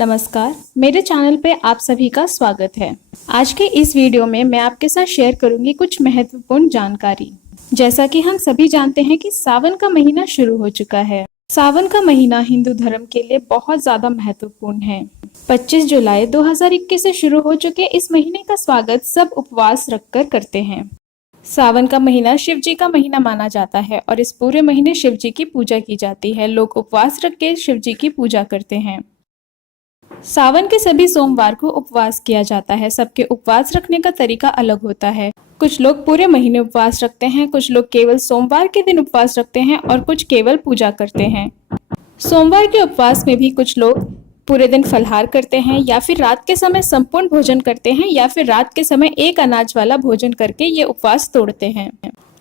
नमस्कार, मेरे चैनल पे आप सभी का स्वागत है। आज के इस वीडियो में मैं आपके साथ शेयर करूंगी कुछ महत्वपूर्ण जानकारी। जैसा कि हम सभी जानते हैं कि सावन का महीना शुरू हो चुका है। सावन का महीना हिंदू धर्म के लिए बहुत ज्यादा महत्वपूर्ण है। 25 जुलाई 2021 से शुरू हो चुके इस महीने का स्वागत सब उपवास रखकर करते हैं। सावन का महीना शिव जी का महीना माना जाता है और इस पूरे महीने शिव जी की पूजा की जाती है। लोग उपवास रख के शिव जी की पूजा करते हैं। सावन के सभी सोमवार को उपवास किया जाता है। सबके उपवास रखने का तरीका अलग होता है। कुछ लोग पूरे महीने उपवास रखते हैं, कुछ लोग केवल सोमवार के दिन उपवास रखते हैं और कुछ केवल पूजा करते हैं। सोमवार के उपवास में भी कुछ लोग पूरे दिन फलाहार करते हैं या फिर रात के समय संपूर्ण भोजन करते हैं या फिर रात के समय एक अनाज वाला भोजन करके ये उपवास तोड़ते हैं।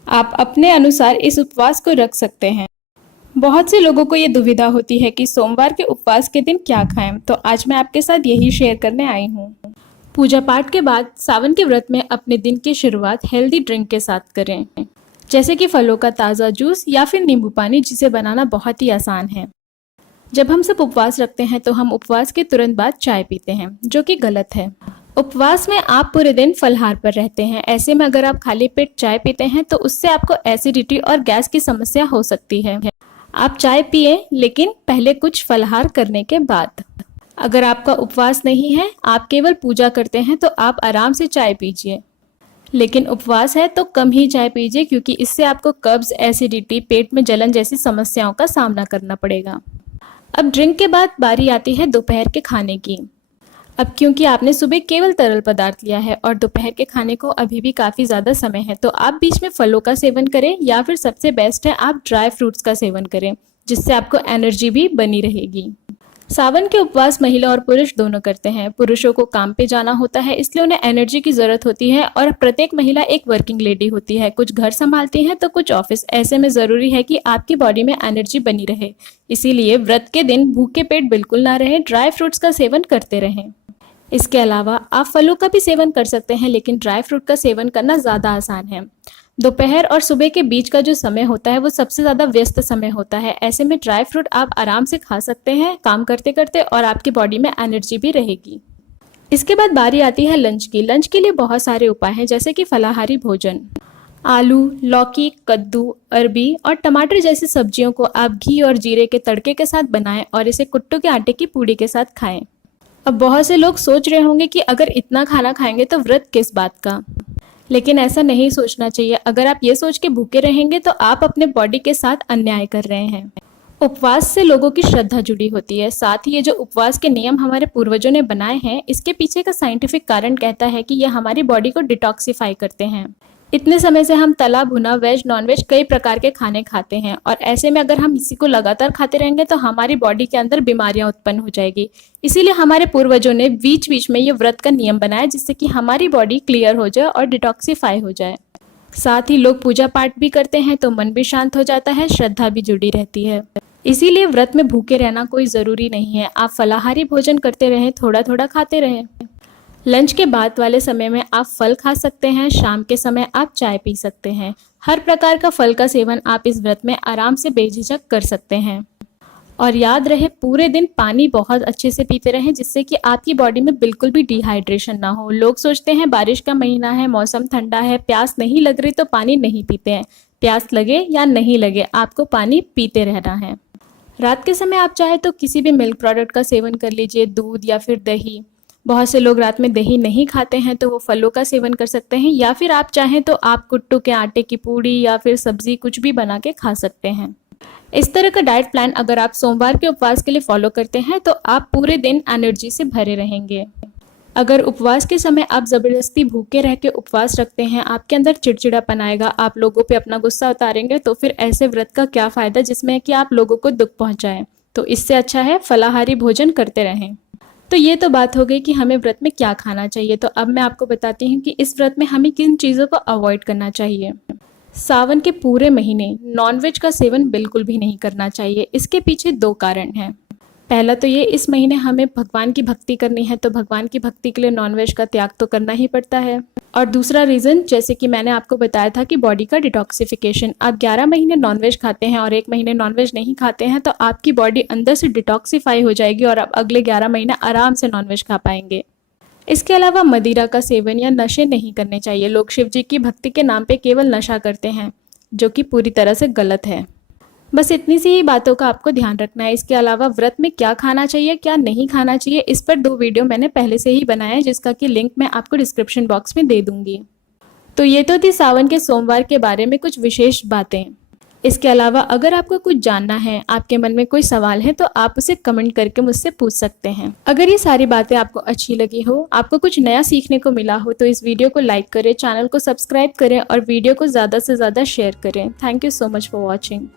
आप अपने अनुसार इस उपवास को रख सकते हैं। बहुत से लोगों को ये दुविधा होती है कि सोमवार के उपवास के दिन क्या खाएं, तो आज मैं आपके साथ यही शेयर करने आई हूँ। पूजा पाठ के बाद सावन के व्रत में अपने दिन की शुरुआत हेल्दी ड्रिंक के साथ करें, जैसे कि फलों का ताज़ा जूस या फिर नींबू पानी, जिसे बनाना बहुत ही आसान है। जब हम सब उपवास रखते हैं तो हम उपवास के तुरंत बाद चाय पीते हैं, जो कि गलत है। उपवास में आप पूरे दिन फलाहार पर रहते हैं। ऐसे में अगर आप खाली पेट चाय पीते हैं तो उससे आपको एसिडिटी और गैस की समस्या हो सकती है। आप चाय पिए, लेकिन पहले कुछ फलाहार करने के बाद। अगर आपका उपवास नहीं है, आप केवल पूजा करते हैं, तो आप आराम से चाय पीजिए। लेकिन उपवास है तो कम ही चाय पीजिए, क्योंकि इससे आपको कब्ज, एसिडिटी, पेट में जलन जैसी समस्याओं का सामना करना पड़ेगा। अब ड्रिंक के बाद बारी आती है दोपहर के खाने की। अब क्योंकि आपने सुबह केवल तरल पदार्थ लिया है और दोपहर के खाने को अभी भी काफ़ी ज़्यादा समय है, तो आप बीच में फलों का सेवन करें या फिर सबसे बेस्ट है आप ड्राई फ्रूट्स का सेवन करें, जिससे आपको एनर्जी भी बनी रहेगी। सावन के उपवास महिला और पुरुष दोनों करते हैं। पुरुषों को काम पे जाना होता है, इसलिए उन्हें एनर्जी की ज़रूरत होती है और प्रत्येक महिला एक वर्किंग लेडी होती है। कुछ घर संभालती हैं तो कुछ ऑफिस। ऐसे में ज़रूरी है कि आपकी बॉडी में एनर्जी बनी रहे। इसीलिए व्रत के दिन भूखे पेट बिल्कुल ना रहे, ड्राई फ्रूट्स का सेवन करते रहें। इसके अलावा आप फलों का भी सेवन कर सकते हैं, लेकिन ड्राई फ्रूट का सेवन करना ज़्यादा आसान है। दोपहर और सुबह के बीच का जो समय होता है वो सबसे ज़्यादा व्यस्त समय होता है। ऐसे में ड्राई फ्रूट आप आराम से खा सकते हैं काम करते करते, और आपकी बॉडी में एनर्जी भी रहेगी। इसके बाद बारी आती है लंच की। लंच के लिए बहुत सारे उपाय हैं, जैसे कि फलाहारी भोजन। आलू, लौकी, कद्दू, अरबी और टमाटर जैसी सब्जियों को आप घी और जीरे के तड़के के साथ बनाएं और इसे कुट्टू के आटे की पूड़ी के साथ खाएं। अब बहुत से लोग सोच रहे होंगे कि अगर इतना खाना खाएंगे तो व्रत किस बात का, लेकिन ऐसा नहीं सोचना चाहिए। अगर आप ये सोच के भूखे रहेंगे तो आप अपने बॉडी के साथ अन्याय कर रहे हैं। उपवास से लोगों की श्रद्धा जुड़ी होती है। साथ ही ये जो उपवास के नियम हमारे पूर्वजों ने बनाए हैं, इसके पीछे का साइंटिफिक कारण कहता है कि ये हमारी बॉडी को डिटॉक्सिफाई करते हैं। इतने समय से हम तला भुना, वेज, नॉनवेज कई प्रकार के खाने खाते हैं, और ऐसे में अगर हम इसी को लगातार खाते रहेंगे तो हमारी बॉडी के अंदर बीमारियां उत्पन्न हो जाएगी। इसीलिए हमारे पूर्वजों ने बीच बीच में ये व्रत का नियम बनाया, जिससे कि हमारी बॉडी क्लियर हो जाए और डिटॉक्सिफाई हो जाए। साथ ही लोग पूजा पाठ भी करते हैं तो मन भी शांत हो जाता है, श्रद्धा भी जुड़ी रहती है। इसीलिए व्रत में भूखे रहना कोई ज़रूरी नहीं है। आप फलाहारी भोजन करते रहें, थोड़ा थोड़ा खाते रहें। लंच के बाद वाले समय में आप फल खा सकते हैं। शाम के समय आप चाय पी सकते हैं। हर प्रकार का फल का सेवन आप इस व्रत में आराम से बेझिझक कर सकते हैं। और याद रहे, पूरे दिन पानी बहुत अच्छे से पीते रहें, जिससे कि आपकी बॉडी में बिल्कुल भी डिहाइड्रेशन ना हो। लोग सोचते हैं बारिश का महीना है, मौसम ठंडा है, प्यास नहीं लग रही तो पानी नहीं पीते हैं। प्यास लगे या नहीं लगे, आपको पानी पीते रहना है। रात के समय आप चाहे तो किसी भी मिल्क प्रोडक्ट का सेवन कर लीजिए, दूध या फिर दही। बहुत से लोग रात में दही नहीं खाते हैं तो वो फलों का सेवन कर सकते हैं, या फिर आप चाहें तो आप कुट्टू के आटे की पूड़ी या फिर सब्जी कुछ भी बना के खा सकते हैं। इस तरह का डाइट प्लान अगर आप सोमवार के उपवास के लिए फॉलो करते हैं तो आप पूरे दिन एनर्जी से भरे रहेंगे। अगर उपवास के समय आप ज़बरदस्ती भूखे रह के उपवास रखते हैं, आपके अंदर चिड़चिड़ापन आएगा, आप लोगों पे अपना गुस्सा उतारेंगे, तो फिर ऐसे व्रत का क्या फ़ायदा जिसमें कि आप लोगों को दुख पहुंचाएं। तो इससे अच्छा है फलाहारी भोजन करते रहें। तो ये तो बात हो गई कि हमें व्रत में क्या खाना चाहिए। तो अब मैं आपको बताती हूँ कि इस व्रत में हमें किन चीज़ों को अवॉइड करना चाहिए। सावन के पूरे महीने नॉनवेज का सेवन बिल्कुल भी नहीं करना चाहिए। इसके पीछे दो कारण हैं। पहला तो ये, इस महीने हमें भगवान की भक्ति करनी है, तो भगवान की भक्ति के लिए नॉनवेज का त्याग तो करना ही पड़ता है। और दूसरा रीज़न, जैसे कि मैंने आपको बताया था कि बॉडी का डिटॉक्सिफिकेशन। आप 11 महीने नॉनवेज खाते हैं और 1 महीने नॉनवेज नहीं खाते हैं, तो आपकी बॉडी अंदर से डिटॉक्सिफाई हो जाएगी और आप अगले 11 महीने आराम से नॉनवेज खा पाएंगे। इसके अलावा मदिरा का सेवन या नशे नहीं करने चाहिए। लोग शिव जी की भक्ति के नाम पे केवल नशा करते हैं, जो कि पूरी तरह से गलत है। बस इतनी सी ही बातों का आपको ध्यान रखना है। इसके अलावा व्रत में क्या खाना चाहिए, क्या नहीं खाना चाहिए, इस पर 2 वीडियो मैंने पहले से ही बनाया है, जिसका कि लिंक मैं आपको डिस्क्रिप्शन बॉक्स में दे दूंगी। तो ये तो थी सावन के सोमवार के बारे में कुछ विशेष बातें। इसके अलावा अगर आपको कुछ जानना है, आपके मन में कोई सवाल है, तो आप उसे कमेंट करके मुझसे पूछ सकते हैं। अगर ये सारी बातें आपको अच्छी लगी हो, आपको कुछ नया सीखने को मिला हो, तो इस वीडियो को लाइक करें, चैनल को सब्सक्राइब करें और वीडियो को ज़्यादा से ज़्यादा शेयर करें। Thank you so much for watching.